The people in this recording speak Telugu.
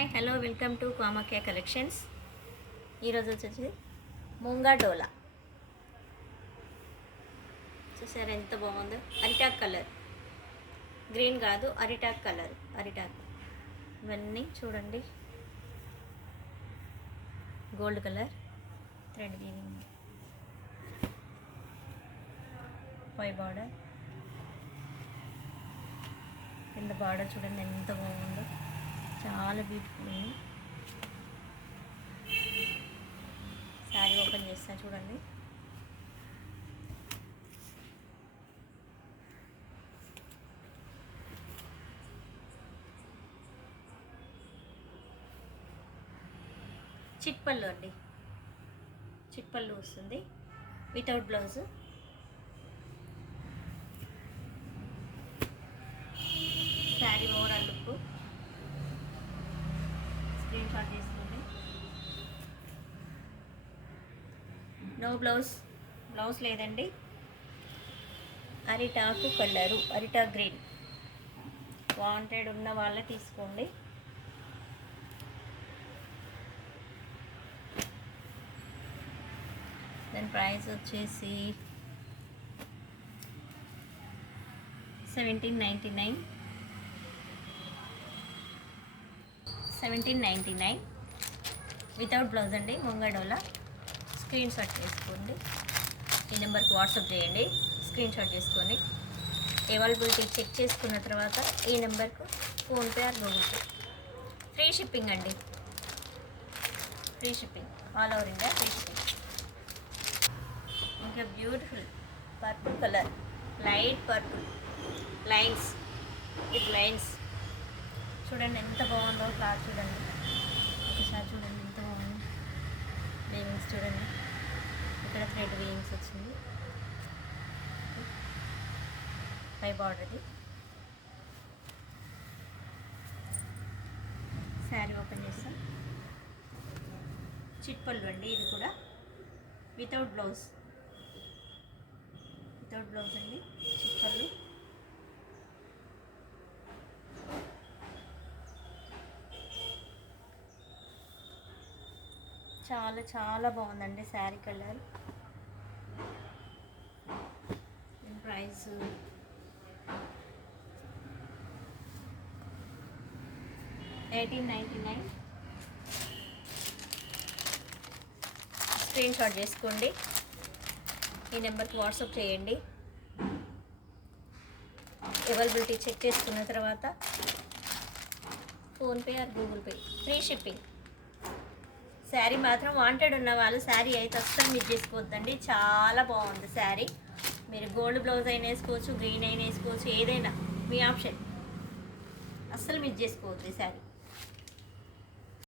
Hi hello welcome to Kamakhya collections. ఈరోజు వచ్చేసి ముంగా డోలా చూసారు ఎంత బాగుందో. అరిటాక్ కలర్, గ్రీన్ కాదు అరిటాక్ కలర్, అరిటాక్. ఇవన్నీ చూడండి, గోల్డ్ కలర్ థ్రెడ్ వీవింగ్, పై బార్డర్, కింద బార్డర్ చూడండి ఎంత బాగుందో, చాలా బ్యూటిఫుల్ ఉంది. శారీ ఓపెన్ చేస్తా చూడండి. చిట్పల్లు అండి, చిట్పల్లు వస్తుంది without blouse. Sari overall look screen shot తీసుకోండి. నో బ్లౌజ్, బ్లౌజ్ లేదండి. అరిటాకు కలరు, అరిటాక్ గ్రీన్. వాంటెడ్ ఉన్న వాళ్ళే తీసుకోండి. దాని ప్రైస్ వచ్చేసి 1799. 1799 వితౌట్ బ్లౌజ్ అండి. ముంగా డోలా. స్క్రీన్ షాట్ చేసుకోండి. ఈ నెంబర్కి వాట్సాప్ చేయండి. స్క్రీన్ షాట్ చేసుకొని అవైలబిలిటీ చెక్ చేసుకున్న తర్వాత ఈ నెంబర్కు PhonePe or Google Pay. Free shipping అండి, free shipping all over India, free shipping. ఇంకా beautiful purple colour, light purple, lines with lines. చూడండి ఎంత బాగుందో క్లాత్, చూడండి ఒకసారి చూడండి ఎంత బాగుంది. వీవింగ్స్ చూడండి, ఇక్కడ థ్రెడ్ వీవింగ్స్ వచ్చింది. పై బార్డర్ది. శారీ ఓపెన్ చేస్తాం. చిట్పల్లు అండి, ఇది కూడా వితౌట్ బ్లౌజ్, వితౌట్ బ్లౌజ్ అండి. చిట్పల్లు చాలా చాలా బాగుందండి sari colour. Price $1899. Screen shot చేసుకోండి. ఈ నెంబర్కి వాట్సాప్ చేయండి. అవైలబిలిటీ చెక్ చేసుకున్న తర్వాత PhonePe or Google Pay, free shipping. Sari మాత్రం వాంటెడ్ ఉన్న వాళ్ళు శారీ అయితే అస్సలు మిస్ చేసుకోవద్దండి. చాలా బాగుంది శారీ. మీరు గోల్డ్ బ్లౌజ్ అయినా వేసుకోవచ్చు, గ్రీన్ అయినా వేసుకోవచ్చు, ఏదైనా మీ ఆప్షన్. అస్సలు మిస్ చేసుకోవద్దు ఈ శారీ.